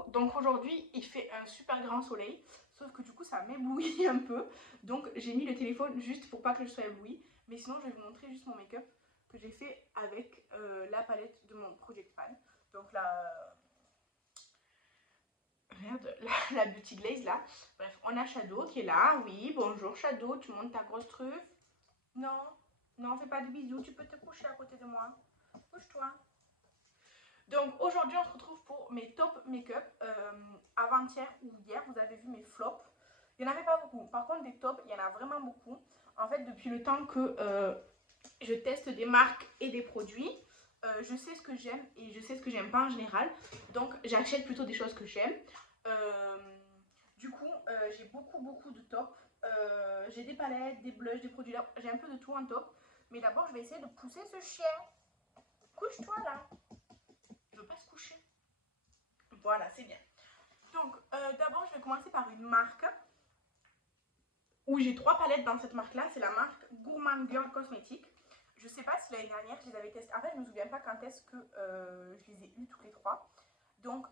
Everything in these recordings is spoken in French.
Coucou, donc aujourd'hui il fait un super grand soleil, sauf que du coup ça m'éblouit un peu, donc j'ai mis le téléphone juste pour pas que je sois éblouie, mais sinon je vais vous montrer juste mon make-up que j'ai fait avec la palette de mon Project Pan, donc merde, la Beauty Glaze là. Bref, on a Shadow qui est là, oui, bonjour Shadow, tu montes ta grosse truffe. Non, non, fais pas de bisous, tu peux te coucher à côté de moi, couche-toi. Donc aujourd'hui on se retrouve pour mes top make-up. Avant-hier ou hier vous avez vu mes flops. Il n'y en avait pas beaucoup. Par contre des tops il y en a vraiment beaucoup. En fait depuis le temps que je teste des marques et des produits, je sais ce que j'aime et je sais ce que j'aime pas en général. Donc j'achète plutôt des choses que j'aime. Euh, du coup j'ai beaucoup de tops. J'ai des palettes, des blushs, des produits là. J'ai un peu de tout en top. Mais d'abord je vais essayer de pousser ce chien. Couche-toi là. Il veut pas se coucher. Voilà, c'est bien. Donc, d'abord, je vais commencer par une marque où j'ai 3 palettes dans cette marque-là. C'est la marque Gourmand Girl Cosmetics. Je sais pas si l'année dernière, je les avais testées. En fait, je me souviens pas quand est-ce que je les ai eues toutes les 3. Donc,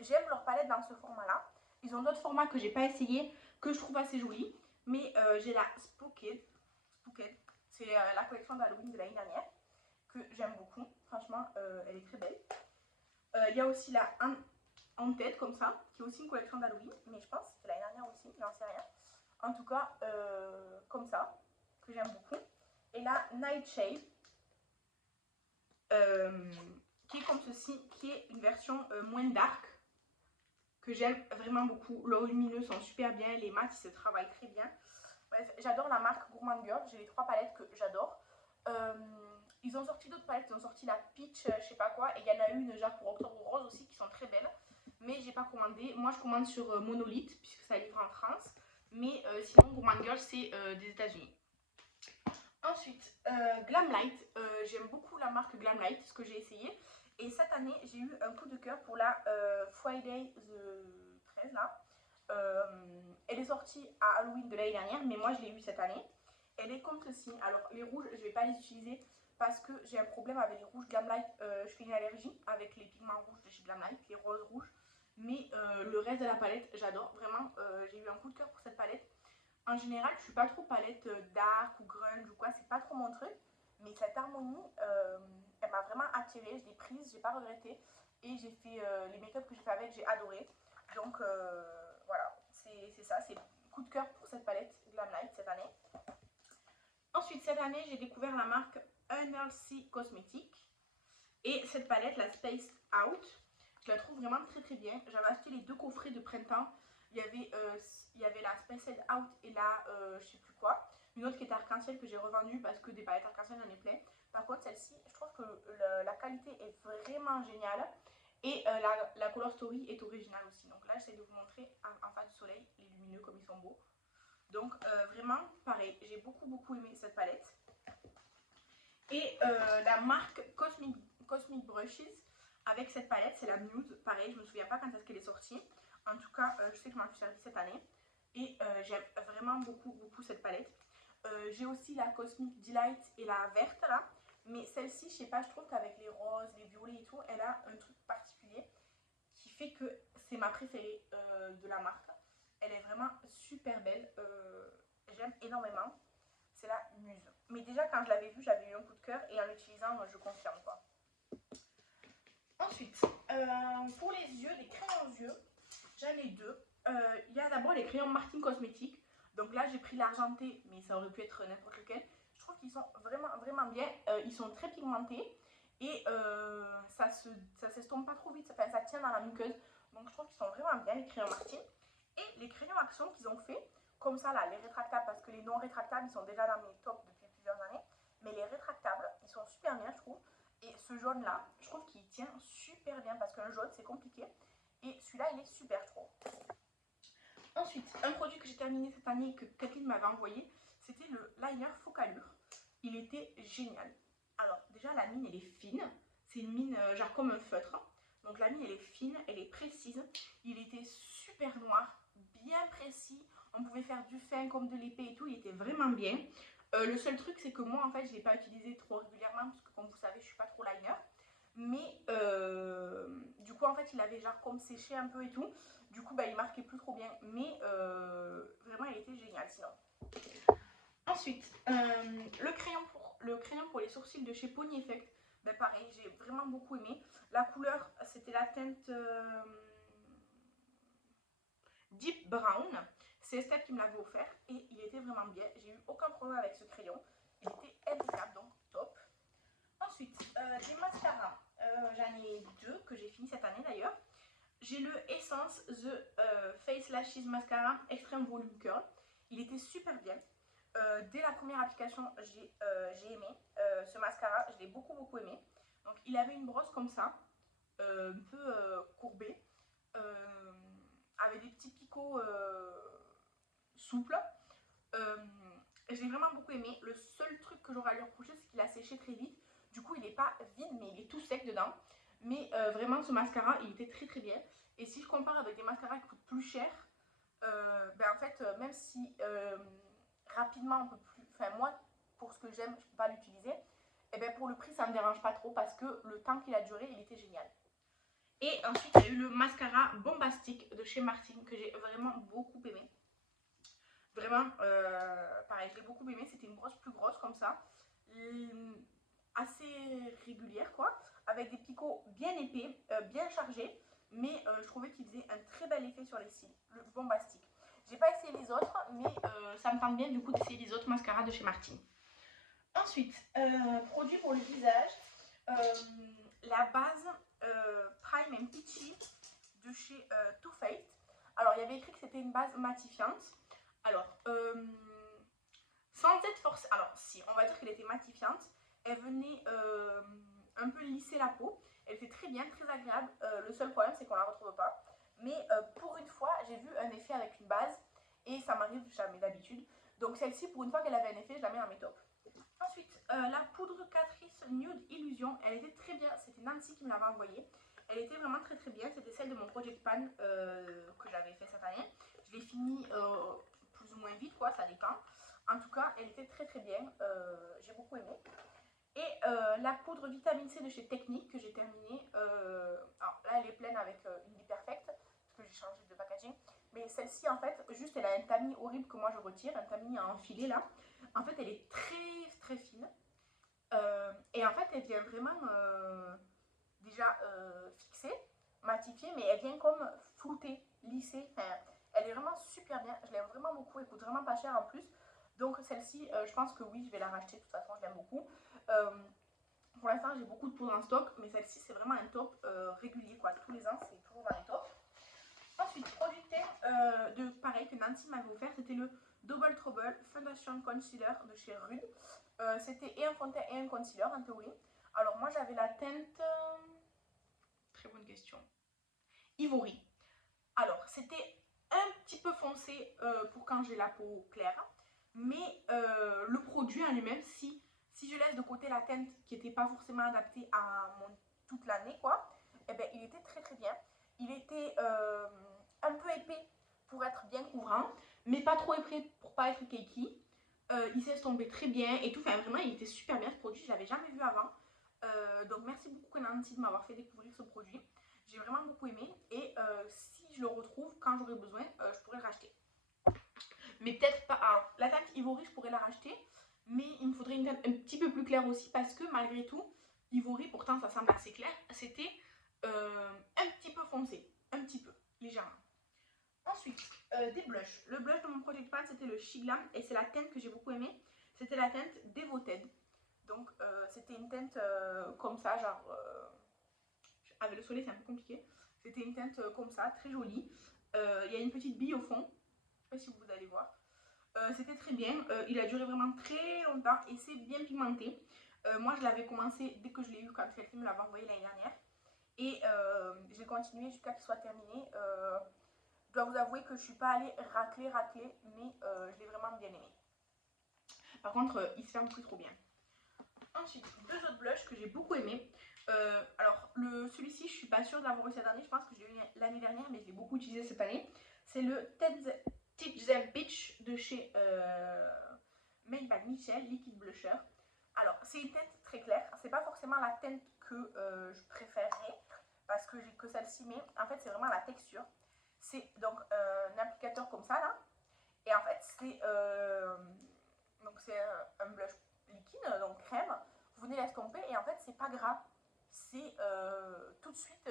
j'aime leur palette dans ce format-là. Ils ont d'autres formats que j'ai pas essayé, que je trouve assez jolis. Mais j'ai la Spooked. C'est la collection d'Halloween de l'année dernière, que j'aime beaucoup. Franchement, elle est très belle. Il y a aussi la en tête comme ça, qui est aussi une collection d'Halloween, mais je pense que c'était l'année dernière aussi, j'en sais rien. En tout cas, comme ça, que j'aime beaucoup. Et la Nightshade, qui est comme ceci, qui est une version moins dark, que j'aime vraiment beaucoup. Leurs lumineux sont super bien, les mats ils se travaillent très bien. Bref, j'adore la marque Gourmand Girl, j'ai les 3 palettes que j'adore. Ils ont sorti d'autres palettes, ils ont sorti la Peach, je sais pas quoi, et il y en a une genre pour Octobre Rose aussi qui sont très belles, mais j'ai pas commandé. Moi je commande sur Monolith puisque ça livre en France, mais sinon Gourmand Girl c'est des États-Unis. Ensuite, Glamlight, j'aime beaucoup la marque Glamlight, ce que j'ai essayé, et cette année j'ai eu un coup de cœur pour la Friday the 13 là. Elle est sortie à Halloween de l'année dernière, mais moi je l'ai eu cette année. Elle est comme ceci. Alors les rouges, je ne vais pas les utiliser parce que j'ai un problème avec les rouges Glamlight. Je fais une allergie avec les pigments rouges de chez Glamlight, les roses rouges. Mais le reste de la palette, j'adore. Vraiment, j'ai eu un coup de cœur pour cette palette. En général, je suis pas trop palette dark ou grunge ou quoi, c'est pas trop mon truc. Mais cette harmonie, elle m'a vraiment attirée. Je l'ai prise, j'ai pas regretté. Et j'ai fait les make-up que j'ai fait avec, j'ai adoré. Donc voilà, c'est ça, c'est coup de cœur pour cette palette Glamlight cette année. Ensuite, cette année, j'ai découvert la marque Unhealthy Cosmetics. Et cette palette, la Space Out, je la trouve vraiment très bien. J'avais acheté les 2 coffrets de printemps. Il y avait la Spaced Out et la je sais plus quoi. Une autre qui était arc-en-ciel que j'ai revendue parce que des palettes arc-en-ciel j'en ai plein. Par contre celle-ci, je trouve que la qualité est vraiment géniale. Et la color story est originale aussi. Donc là j'essaie de vous montrer en face du soleil les lumineux comme ils sont beaux. Donc vraiment pareil, j'ai beaucoup aimé cette palette. Et la marque Cosmic Brushes avec cette palette, c'est la Muse. Pareil, je me souviens pas quand est-ce qu'elle est sortie. En tout cas, je sais que je m'en suis servie cette année. Et j'aime vraiment beaucoup cette palette. J'ai aussi la Cosmic Delight et la verte là. Mais celle-ci, je sais pas, je trouve qu'avec les roses, les violets et tout, elle a un truc particulier qui fait que c'est ma préférée de la marque. Elle est vraiment super belle. J'aime énormément. C'est la Muse. Mais déjà, quand je l'avais vue, j'avais eu un coup de cœur et en l'utilisant, je confirme quoi. Ensuite, pour les yeux, les crayons aux yeux, j'en ai 2. Il y a d'abord les crayons Martin Cosmetics. Donc là, j'ai pris l'argenté, mais ça aurait pu être n'importe lequel. Je trouve qu'ils sont vraiment bien. Ils sont très pigmentés et ça s'estompe pas trop vite. Enfin, ça tient dans la muqueuse. Donc je trouve qu'ils sont vraiment bien, les crayons Martin. Et les crayons Action qu'ils ont fait, comme ça là, les rétractables, parce que les non rétractables, ils sont déjà dans mes tops depuis plusieurs années. Mais les rétractables, ils sont super bien, je trouve. Et ce jaune là, je trouve qu'il tient super bien parce qu'un jaune c'est compliqué. Et celui-là, il est super, je trouve. Ensuite, un produit que j'ai terminé cette année que Kathleen m'avait envoyé, c'était le liner Focalure. Il était génial. Alors, déjà, la mine, elle est fine. C'est une mine genre comme un feutre. Donc, la mine, elle est fine, elle est précise. Il était super noir, bien précis. On pouvait faire du fin comme de l'épée et tout. Il était vraiment bien. Le seul truc, c'est que moi, en fait, je ne l'ai pas utilisé trop régulièrement parce que, comme vous savez, je ne suis pas trop liner. Mais du coup, en fait, fait il avait genre comme séché un peu et tout. Du coup bah il marquait plus trop bien. Mais vraiment il était génial sinon. Ensuite, le crayon pour les sourcils de chez Pony Effect. Ben pareil, j'ai vraiment beaucoup aimé. La couleur, c'était la teinte Deep Brown. C'est Estelle qui me l'avait offert et il était vraiment bien. J'ai eu aucun problème avec ce crayon. Il était impeccable, donc top. Ensuite, des mascaras. J'en ai deux que j'ai fini cette année d'ailleurs. J'ai le Essence The Face Lashes Mascara Extreme Volume Curl. Il était super bien. Dès la première application, j'ai aimé ce mascara. Je l'ai beaucoup aimé. Donc, il avait une brosse comme ça, un peu courbée, avec des petits picots souples. J'ai vraiment beaucoup aimé. Le seul truc que j'aurais à lui reprocher, c'est qu'il a séché très vite. Du coup, il n'est pas vide, mais il est tout sec dedans. Mais vraiment, ce mascara, il était très bien. Et si je compare avec des mascaras qui coûtent plus cher, ben en fait, même si rapidement on peut plus. Enfin, moi, pour ce que j'aime, je ne peux pas l'utiliser. Et ben pour le prix, ça ne me dérange pas trop parce que le temps qu'il a duré, il était génial. Et ensuite, il y a eu le mascara Bombastic de chez Martine que j'ai vraiment beaucoup aimé. Vraiment, pareil, je l'ai beaucoup aimé. C'était une brosse plus grosse comme ça, assez régulière quoi, avec des picots bien épais, bien chargés. Mais je trouvais qu'il faisait un très bel effet sur les cils, le Bombastic. J'ai pas essayé les autres, mais ça me tente bien du coup d'essayer les autres mascaras de chez Martine. Ensuite, produit pour le visage, la base Prime and Peachy de chez Too Faced. Alors, il y avait écrit que c'était une base matifiante. Alors, sans être forcée, alors si, on va dire qu'elle était matifiante. Elle venait un peu lisser la peau. Elle était très bien, très agréable. Le seul problème, c'est qu'on la retrouve pas. Mais pour une fois, j'ai vu un effet avec une base. Et ça m'arrive jamais d'habitude. Donc celle-ci, pour une fois qu'elle avait un effet, je la mets dans mes tops. Ensuite, la poudre Catrice Nude Illusion, elle était très bien. C'était Nancy qui me l'avait envoyée. Elle était vraiment très bien. C'était celle de mon Project Pan que j'avais fait cette année. Je l'ai fini plus ou moins vite, quoi, ça dépend. En tout cas, elle était très bien. J'ai beaucoup aimé. Et la poudre vitamine C de chez Technique que j'ai terminée. Alors là, elle est pleine avec une Be Perfect parce que j'ai changé de packaging. Mais celle-ci, en fait, juste, elle a un tamis horrible que moi je retire, un tamis à enfiler là. En fait, elle est très fine. Et en fait, elle vient vraiment déjà fixée, matifiée, mais elle vient comme floutée, lissée. Enfin, elle est vraiment super bien. Je l'aime vraiment beaucoup. Elle coûte vraiment pas cher en plus. Donc celle-ci, je pense que oui, je vais la racheter. De toute façon, je l'aime beaucoup. Pour l'instant, j'ai beaucoup de poudre en stock, mais celle-ci, c'est vraiment un top régulier, quoi. Tous les ans, c'est toujours dans les tops. Ensuite, produit de teint de pareil que Nancy m'avait offert, c'était le Double Trouble Foundation Concealer de chez Rude. C'était et un fond de teint et un concealer en théorie. Alors moi j'avais la teinte, très bonne question, Ivory. Alors c'était un petit peu foncé pour quand j'ai la peau claire, mais le produit en lui-même, si je laisse de côté la teinte qui n'était pas forcément adaptée à toute l'année quoi, et ben il était très bien. Il était un peu épais pour être bien couvrant, mais pas trop épais pour pas être cakey. Il s'estompait très bien et tout. Enfin, vraiment, il était super bien ce produit. Je l'avais jamais vu avant. Donc, merci beaucoup, Nancy, de m'avoir fait découvrir ce produit. J'ai vraiment beaucoup aimé. Et si je le retrouve, quand j'aurai besoin, je pourrais le racheter. Mais peut-être pas. Alors, la teinte Ivory, je pourrais la racheter. Mais il me faudrait une teinte un petit peu plus claire aussi. Parce que malgré tout, Ivory, pourtant, ça semble assez clair. C'était un petit peu foncé. Un petit peu, légèrement. Ensuite, des blushs. Le blush de mon Project Pan, c'était le She Glam et c'est la teinte que j'ai beaucoup aimée. C'était la teinte Devoted. Donc, c'était une teinte comme ça, genre... avec le soleil, c'est un peu compliqué. C'était une teinte comme ça, très jolie. Il y a une petite bille au fond. Je ne sais pas si vous allez voir. C'était très bien. Il a duré vraiment très longtemps et c'est bien pigmenté. Moi, je l'avais commencé dès que je l'ai eu quand quelqu'un me l'avait envoyé l'année dernière. Et j'ai continué jusqu'à qu'il soit terminé. Je dois vous avouer que je ne suis pas allée racler, mais je l'ai vraiment bien aimé. Par contre, il se ferme plus trop bien. Ensuite, deux autres blushs que j'ai beaucoup aimé. Alors, celui-ci, je ne suis pas sûre de l'avoir eu cette année. Je pense que je l'ai eu l'année dernière, mais je l'ai beaucoup utilisé cette année. C'est le Teach Them Peach de chez Made by Michel Liquid Blusher. Alors, c'est une teinte très claire. C'est pas forcément la teinte que je préférerais. parce que j'ai que celle-ci, mais en fait c'est vraiment la texture. C'est donc un applicateur comme ça là, et en fait c'est un blush liquide, donc crème. Vous venez l'estomper et en fait c'est pas gras, c'est tout de suite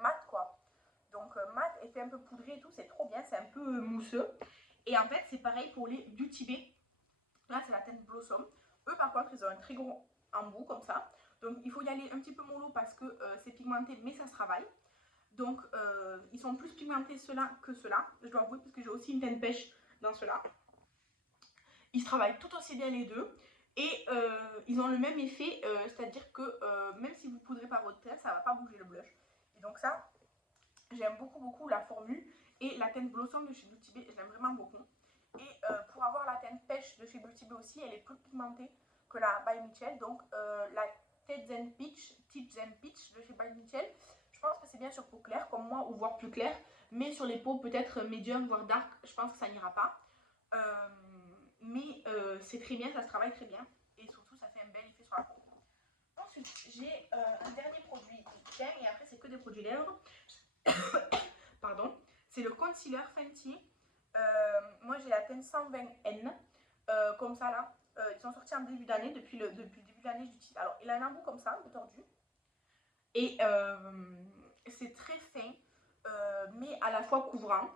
mat quoi. Donc mat, effet un peu poudré et tout, c'est trop bien, c'est un peu mousseux. Et en fait c'est pareil pour les Beauty Bay. Là c'est la teinte Blossom. Eux par contre ils ont un très gros embout comme ça. Donc il faut y aller un petit peu mollo parce que c'est pigmenté mais ça se travaille. Donc ils sont plus pigmentés ceux-là que ceux-là, je dois avouer, parce que j'ai aussi une teinte pêche dans ceux-là. Ils se travaillent tout aussi bien les deux. Et ils ont le même effet, c'est-à-dire que même si vous poudrez par votre teinte, ça ne va pas bouger le blush. Et donc ça, j'aime beaucoup la formule. Et la teinte Blossom de chez Beauty Bay, je l'aime vraiment beaucoup. Et pour avoir la teinte pêche de chez Beauty Bay aussi, elle est plus pigmentée que la By Michel. Donc la Tips and Peach de chez By Michel, je pense que c'est bien sur peau claire comme moi, ou voire plus claire. Mais sur les peaux peut-être médium, voire dark, je pense que ça n'ira pas. Mais c'est très bien, ça se travaille très bien. Et surtout, ça fait un bel effet sur la peau. Ensuite, j'ai un dernier produit crème, et après c'est que des produits lèvres. Pardon. C'est le concealer Fenty. Moi j'ai la teinte 120N, comme ça là. Ils sont sortis en début d'année, depuis le début de l'année j'utilise. Alors il a un embout comme ça, un peu tordu. Et c'est très fin, mais à la fois couvrant.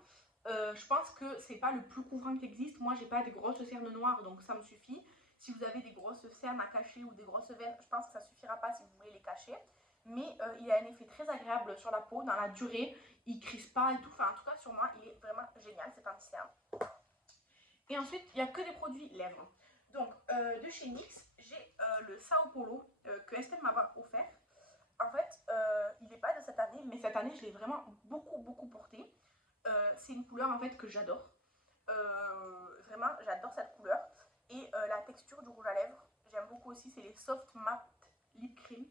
Je pense que c'est pas le plus couvrant qui existe. Moi j'ai pas des grosses cernes noires, donc ça me suffit. Si vous avez des grosses cernes à cacher ou des grosses veines, je pense que ça suffira pas si vous voulez les cacher. Mais il a un effet très agréable sur la peau, dans la durée. Il crispe pas et tout. Enfin, en tout cas, sur moi, il est vraiment génial, cet anti-cerne. Et ensuite, il n'y a que des produits lèvres. Donc, de chez NYX, j'ai le Sao Paulo que Estelle m'a offert. En fait, il n'est pas de cette année, mais cette année, je l'ai vraiment beaucoup porté. C'est une couleur, en fait, que j'adore. Vraiment, j'adore cette couleur. Et la texture du rouge à lèvres, j'aime beaucoup aussi. C'est les Soft Matte Lip Cream.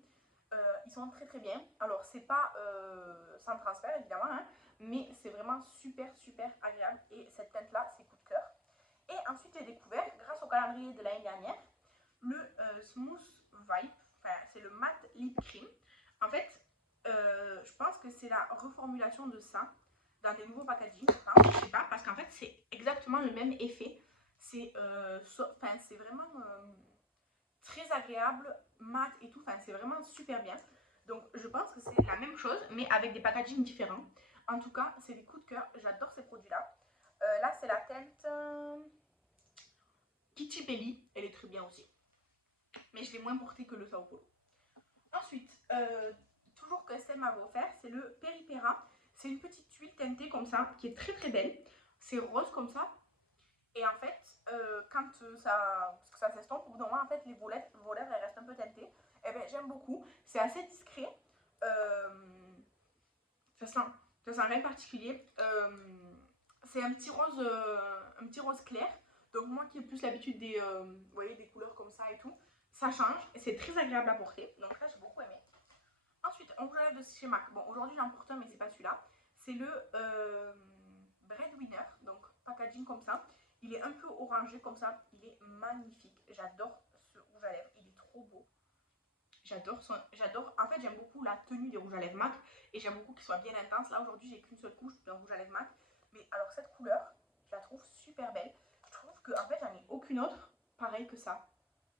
Ils sont très bien. Alors c'est pas sans transfert évidemment, hein, mais c'est vraiment super agréable. Et cette teinte là, c'est coup de cœur. Et ensuite j'ai découvert, grâce au calendrier de l'année dernière, le Smooth Vibe. Enfin, c'est le Matte Lip Cream. En fait, je pense que c'est la reformulation de ça dans des nouveaux packaging. Enfin, je sais pas, parce qu'en fait c'est exactement le même effet. C'est vraiment très agréable, mat et tout, enfin c'est vraiment super bien. Donc je pense que c'est la même chose mais avec des packaging différents. En tout cas c'est des coups de cœur, j'adore ces produits là. Là c'est la teinte Kitty Belly, elle est très bien aussi. Mais je l'ai moins portée que le Sao Paulo. Ensuite, toujours que Estelle m'avait offert, c'est le Peripera. C'est une petite huile teintée comme ça qui est très belle. C'est rose comme ça. Et en fait, quand ça s'estompe, au bout d'un moment, en fait, vos lèvres elles restent un peu teintées. Et bien, j'aime beaucoup. C'est assez discret. Ça sent rien de particulier. C'est un petit rose clair. Donc moi qui ai plus l'habitude des, vous voyez, des couleurs comme ça et tout, ça change. Et c'est très agréable à porter. Donc là, j'ai beaucoup aimé. Ensuite, on rouge à lèvres de chez MAC. Bon, aujourd'hui, j'en porte un, mais c'est pas celui-là. C'est le Breadwinner. Donc, packaging comme ça. Il est un peu orangé comme ça, il est magnifique. J'adore ce rouge à lèvres, il est trop beau. J'adore, en fait j'aime beaucoup la tenue des rouges à lèvres MAC et j'aime beaucoup qu'il soit bien intense. Là aujourd'hui j'ai qu'une seule couche d'un rouge à lèvres MAC, mais alors cette couleur, je la trouve super belle. Je trouve que en fait j'en ai aucune autre pareil que ça.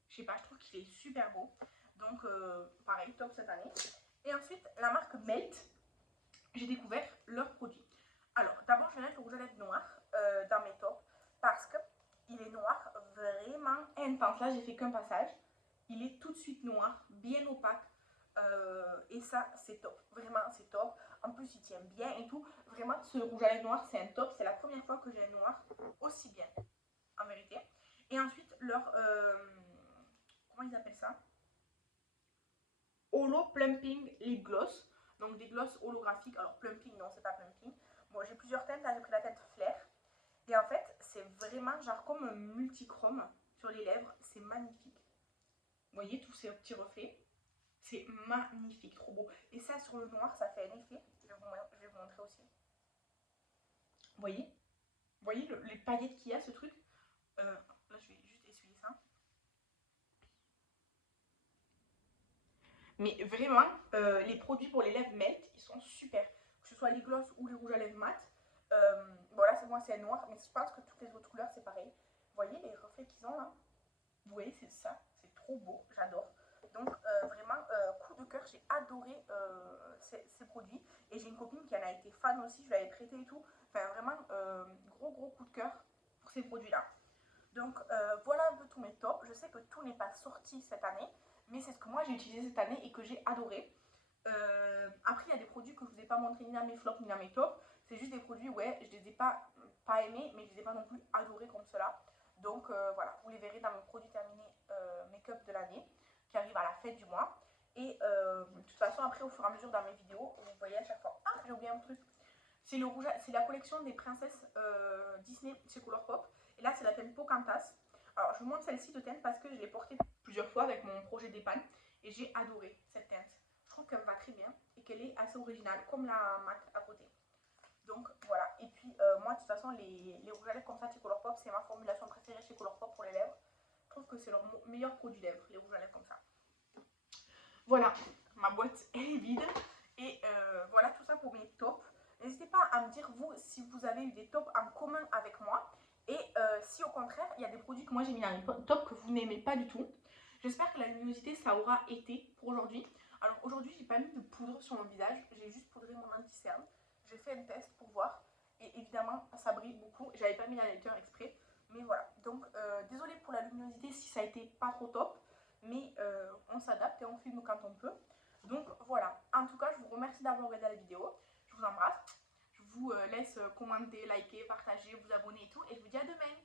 Je sais pas, je trouve qu'il est super beau. Donc pareil, top cette année. Et ensuite la marque Melt, j'ai découvert leurs produits. Alors d'abord je vais mettre le rouge à lèvres noir dans mes tops, parce qu'il est noir vraiment intense. Là, j'ai fait qu'un passage. Il est tout de suite noir, bien opaque. Et ça, c'est top. Vraiment, c'est top. En plus, il tient bien et tout. Vraiment, ce rouge à lèvres noir, c'est un top. C'est la première fois que j'ai un noir aussi bien, en vérité. Et ensuite, leur... comment ils appellent ça? Holo Plumping Lip Gloss. Donc, des glosses holographiques. Alors, plumping, non, c'est pas plumping. Bon, j'ai plusieurs teintes. Là, j'ai pris la teinte Flair. Et en fait, c'est vraiment genre comme un multichrome sur les lèvres. C'est magnifique. Vous voyez tous ces petits reflets? C'est magnifique, trop beau. Et ça, sur le noir, ça fait un effet. Je vais vous montrer aussi. Vous voyez les paillettes qu'il y a, ce truc? Là, je vais juste essuyer ça. Mais vraiment, les produits pour les lèvres Melt, ils sont super. Que ce soit les glosses ou les rouges à lèvres mat. Bon là, moi c'est noir, mais je pense que toutes les autres couleurs c'est pareil. Vous voyez les reflets qu'ils ont là? Vous voyez, c'est ça. C'est trop beau, j'adore. Donc vraiment, coup de cœur, j'ai adoré ces produits. Et j'ai une copine qui en a été fan aussi, je l'avais prêté et tout. Enfin vraiment, gros coup de cœur pour ces produits-là. Donc voilà un peu tous mes tops. Je sais que tout n'est pas sorti cette année, mais c'est ce que moi j'ai utilisé cette année et que j'ai adoré. Après, il y a des produits que je ne vous ai pas montrés ni dans mes flops ni dans mes tops. C'est juste des produits, ouais, je ne les ai pas aimés, mais je ne les ai pas non plus adorés comme cela. Donc voilà, vous les verrez dans mes produits terminés make-up de l'année qui arrive à la fin du mois. Et de toute façon, après, au fur et à mesure dans mes vidéos, vous voyez à chaque fois. Ah, j'ai oublié un truc. C'est le rouge, c'est la collection des princesses Disney chez Colourpop. Et là, c'est la teinte Pocahontas. Alors, je vous montre celle-ci de teinte parce que je l'ai portée plusieurs fois avec mon projet d'épargne. Et j'ai adoré cette teinte. Je trouve qu'elle me va très bien et qu'elle est assez originale, comme la MAC à côté. Donc voilà. Et puis moi, de toute façon, les rouges à lèvres comme ça chez Colourpop, c'est ma formulation préférée chez Colourpop pour les lèvres. Je trouve que c'est leur meilleur produit lèvres, les rouges à lèvres comme ça. Voilà, ma boîte elle est vide. Et voilà tout ça pour mes tops. N'hésitez pas à me dire, vous, si vous avez eu des tops en commun avec moi. Et si au contraire, il y a des produits que moi j'ai mis dans les tops que vous n'aimez pas du tout. J'espère que la luminosité, ça aura été pour aujourd'hui. Alors aujourd'hui, j'ai pas mis de poudre sur mon visage. J'ai juste poudré mon anti-cerne. J'ai fait un test pour voir. Et évidemment, ça brille beaucoup. J'avais pas mis l'highlighter exprès. Mais voilà. Donc, désolée pour la luminosité si ça a été pas trop top. Mais on s'adapte et on filme quand on peut. Donc voilà. En tout cas, je vous remercie d'avoir regardé la vidéo. Je vous embrasse. Je vous laisse commenter, liker, partager, vous abonner et tout. Et je vous dis à demain.